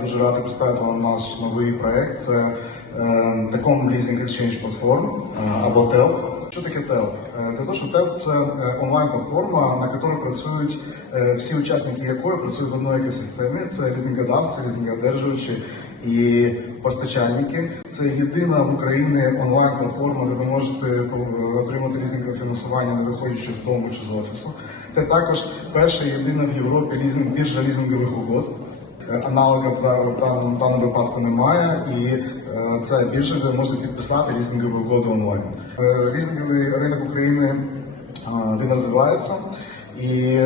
дуже радий представити вам наш новий проект. Це е, Tacom Leasing Exchange Platform е, або TELP. Що таке? Е, Для того, що TELP – це е, онлайн-платформа, на якій працюють всі учасники якої працюють в одній екосистемі. Це лізингодавці, лізингодержувачі і постачальники. Це єдина в Україні онлайн-платформа, де ви можете отримати лізингове фінансування, не виходячи з дому чи з офісу. Це також перша єдина в Європі лізинг біржа лізингових угод. Аналога в даному, даному випадку немає, і е, це більше де можна підписати лізингові угоди онлайн. Е, Лізинговий ринок України е, він розвивається, і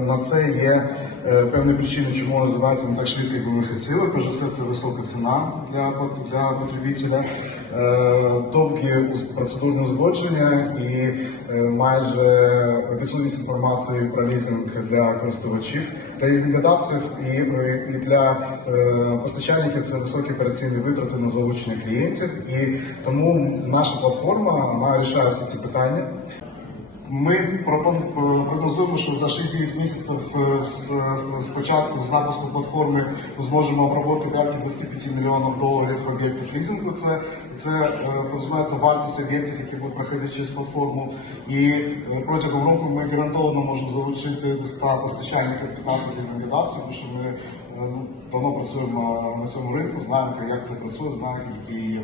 на це є певні причини, чому розвивається не так швидко, як би ми хотіли. Перш за все, це висока ціна для, для потребителя, е, довгі уз- процедурне узгодження і е, майже відсутність інформації про лізинг для користувачів, для лізингодавців і, е, і для е, постачальників це високі операційні витрати на залучення клієнтів. І тому наша платформа вона рішає ці питання. Ми прогнозуємо, що за 6-9 місяців е, з, з, початку запуску платформи ми зможемо обробити порядка 25 мільйонів доларів об'єктів лізингу. Це це е, вартість об'єктів, які будуть проходити через платформу. І е, протягом року ми гарантовано можемо залучити до 100 постачальників 15 лізингодавців, тому що ми е, ну, давно працюємо на цьому ринку, знаємо, як це працює, знаємо, які є.